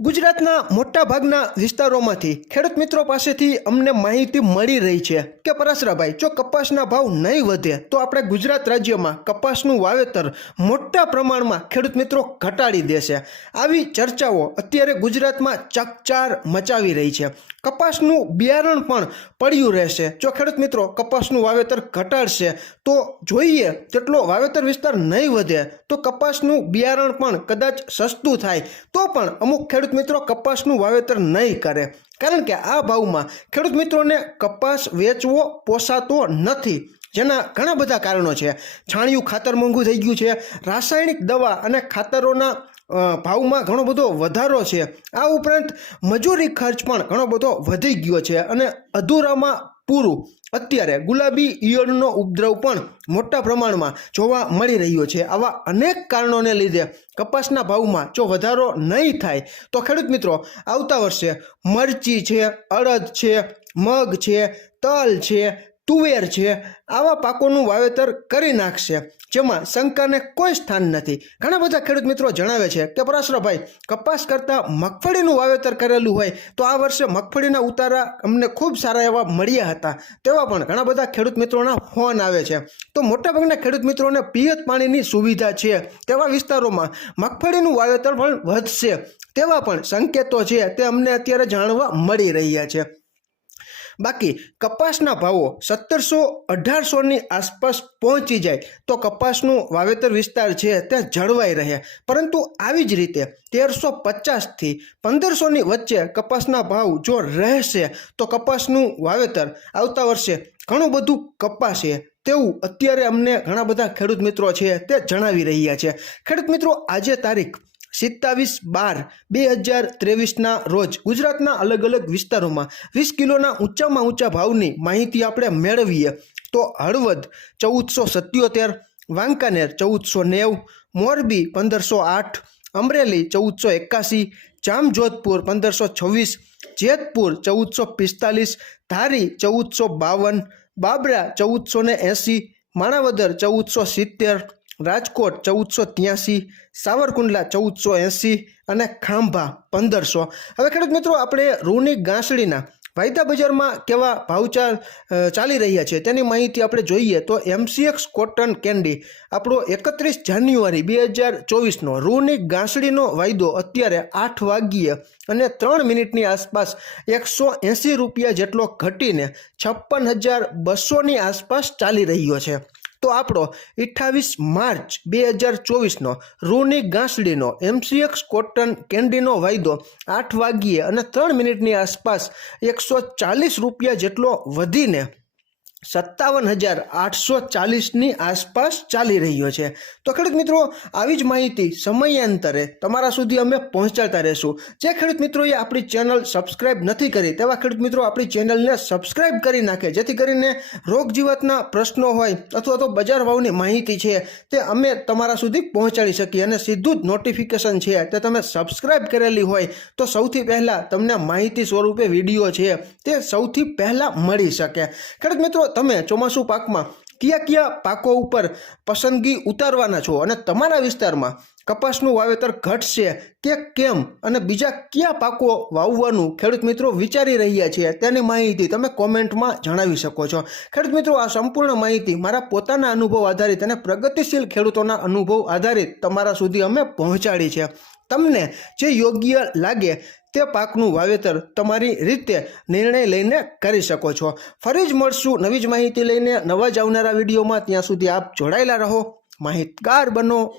ગુજરાતના મોટા ભાગના વિસ્તારોમાંથી ખેડૂત મિત્રો પાસેથી અમને માહિતી મળી રહી છે કે પરાસરાભાઈ જો કપાસના ભાવ નહીં વધે, તો આપણે ગુજરાત રાજ્યમાં કપાસનું વાવેતર મોટા પ્રમાણમાં ખેડૂત મિત્રો ઘટાડી દેશે. આવી ચર્ચાઓ અત્યારે ગુજરાતમાં ચકચાર મચાવી રહી છે. કપાસનું બિયારણ પણ પડ્યું રહેશે. જો ખેડૂત મિત્રો કપાસનું વાવેતર ઘટાડશે, તો જોઈએ તેટલો વાવેતર વિસ્તાર નહીં વધે, તો કપાસનું બિયારણ પણ કદાચ સસ્તું થાય. તો પણ અમુક ખેડૂત મિત્રો કપાસનું વાવેતર નહીં કરે. કારણ કે આ ભાવમાં ખેડૂત મિત્રોને કપાસ વેચવો પોસાતો નથી. જેના ઘણા બધા કારણો છે. છાણિયું ખાતર મોંઘું થઈ ગયું છે. રાસાયણિક દવા અને ખાતરોના ભાવમાં ઘણો બધો વધારો છે. આ ઉપરાંત મજૂરી ખર્ચ પણ ઘણો બધો વધી ગયો છે અને અધૂરામાં પૂરું. અત્યારે ગુલાબી ઈયળનો ઉપદ્રવ પણ મોટા પ્રમાણમાં જોવા મળી રહ્યો છે. આવા અનેક કારણોને લીધે કપાસના ભાવમાં જો વધારો નહીં થાય, તો ખેડૂત મિત્રો, આવતા વર્ષે મરચી છે, અડદ છે, મગ છે, તલ છે તુવેર છે, આવા પાકોનું વાવેતર કરી નાખશે, જેમાં શંકાને કોઈ સ્થાન નથી. ઘણા બધા ખેડૂત મિત્રો જણાવે છે કે પરાશરાભાઈ, કપાસ કરતાં મગફળીનું વાવેતર કરેલું હોય, તો આ વર્ષે મગફળીના ઉતારા અમને ખૂબ સારા એવા મળ્યા હતા. તેવા પણ ઘણા બધા ખેડૂત મિત્રોના ફોન આવે છે. તો મોટાભાગના ખેડૂત મિત્રોને પિયત પાણીની સુવિધા છે, તેવા વિસ્તારોમાં મગફળીનું વાવેતર પણ વધશે. તેવા પણ સંકેતો છે, તે અમને અત્યારે જાણવા મળી રહ્યા છે. બાકી કપાસના ભાવો સત્તરસો અઢારસોની આસપાસ પહોંચી જાય તો કપાસનું વાવેતર વિસ્તાર છે તે જળવાઈ રહે. પરંતુ આવી જ રીતે તેરસો પચાસથી પંદરસોની વચ્ચે કપાસના ભાવ જો રહેશે તો કપાસનું વાવેતર આવતા વર્ષે ઘણું બધું કપાશે તેવું અત્યારે અમને ઘણા બધા ખેડૂત મિત્રો છે તે જણાવી રહ્યા છે. ખેડૂત મિત્રો, આજે તારીખ સિત્તાવીસ બાર બે હજાર ત્રેવીસના રોજ ગુજરાતના અલગ અલગ વિસ્તારોમાં વીસ કિલોના ઊંચામાં ઊંચા ભાવની માહિતી આપણે મેળવીએ. તો હળવદ ચૌદસો સત્યોતેર, વાંકાનેર ચૌદસો નેવ, મોરબી પંદરસો આઠ, અમરેલી ચૌદસો એકાસી, જામજોધપુર પંદરસો છવ્વીસ, જેતપુર ચૌદસો પિસ્તાલીસ, ધારી ચૌદસો બાવન, બાબરા ચૌદસો ને એંસી, માણાવદર ચૌદસો સિત્તેર રાજકોટ ચૌદસો ત્યાસી સાવરકુંડલા ચૌદસો એંસી અને ખાંભા પંદરસો. હવે ખેડૂત મિત્રો, આપણે રૂની ગાંસડીના વાયદા બજારમાં કેવા ભાવચાલ ચાલી રહ્યા છે તેની માહિતી આપણે જોઈએ તો એમસીએક્સ કોટન કેન્ડી આપણો એકત્રીસ જાન્યુઆરી બે હજાર ચોવીસનો રૂની ગાંસડીનો વાયદો અત્યારે આઠ વાગ્યે અને ત્રણ મિનિટની આસપાસ એકસો એંસી રૂપિયા જેટલો ઘટીને છપ્પન હજાર બસોની આસપાસ ચાલી રહ્યો છે. તો આપણો અઠ્ઠાવીસ માર્ચ બે હજાર ચોવીસનો રૂની ગાંસડીનો એમસીએક્સ કોટન કેન્ડીનો વાયદો આઠ વાગ્યે અને ત્રણ મિનિટની આસપાસ એકસો ચાલીસ રૂપિયા જેટલો વધીને સત્તાવન હજાર આઠસો ચાલીસની આસપાસ ચાલી રહ્યો છે. તો ખેડૂત મિત્રો, આવી જ માહિતી સમયાંતરે તમારા સુધી અમે પહોંચાડતા રહેશું. જે ખેડૂત મિત્રોએ આપણી ચેનલ સબસ્ક્રાઇબ નથી કરી, તેવા ખેડૂત મિત્રો આપણી ચેનલને સબસ્ક્રાઇબ કરી નાખે, જેથી કરીને રોગ જીવાતના પ્રશ્નો હોય અથવા તો બજાર ભાવની માહિતી છે, તે અમે તમારા સુધી પહોંચાડી શકીએ અને સીધું જ નોટિફિકેશન છે, તે તમે સબસ્ક્રાઇબ કરેલી હોય તો સૌથી પહેલાં તમને માહિતી સ્વરૂપે વીડિયો છે, તે સૌથી પહેલાં મળી શકે. ખેડૂત મિત્રો તમે ચોમાસું પાકમાં કયા કયા પાકો ઉપર પસંદગી ઉતારવાના છો અને તમારા વિસ્તારમાં કપાસનું વાવેતર ઘટશે કે કેમ અને બીજા કયા પાકો વાવવાનું ખેડૂત મિત્રો વિચારી રહ્યા છે તેની માહિતી તમે કોમેન્ટમાં જણાવી શકો છો. ખેડૂત મિત્રો, આ સંપૂર્ણ માહિતી મારા પોતાના અનુભવ આધારિત અને પ્રગતિશીલ ખેડૂતોના અનુભવ આધારિત તમારા સુધી અમે પહોંચાડી છે. તમને જે યોગ્ય લાગે તે પાકનું વાવેતર તમારી રીતે નિર્ણય લઈને કરી શકો છો. ફરી જ મળશું નવી જ માહિતી લઈને. નવા જ આવનારા વિડીયોમાં ત્યાં સુધી આપ જોડાયેલા રહો. માહિતગાર બનો.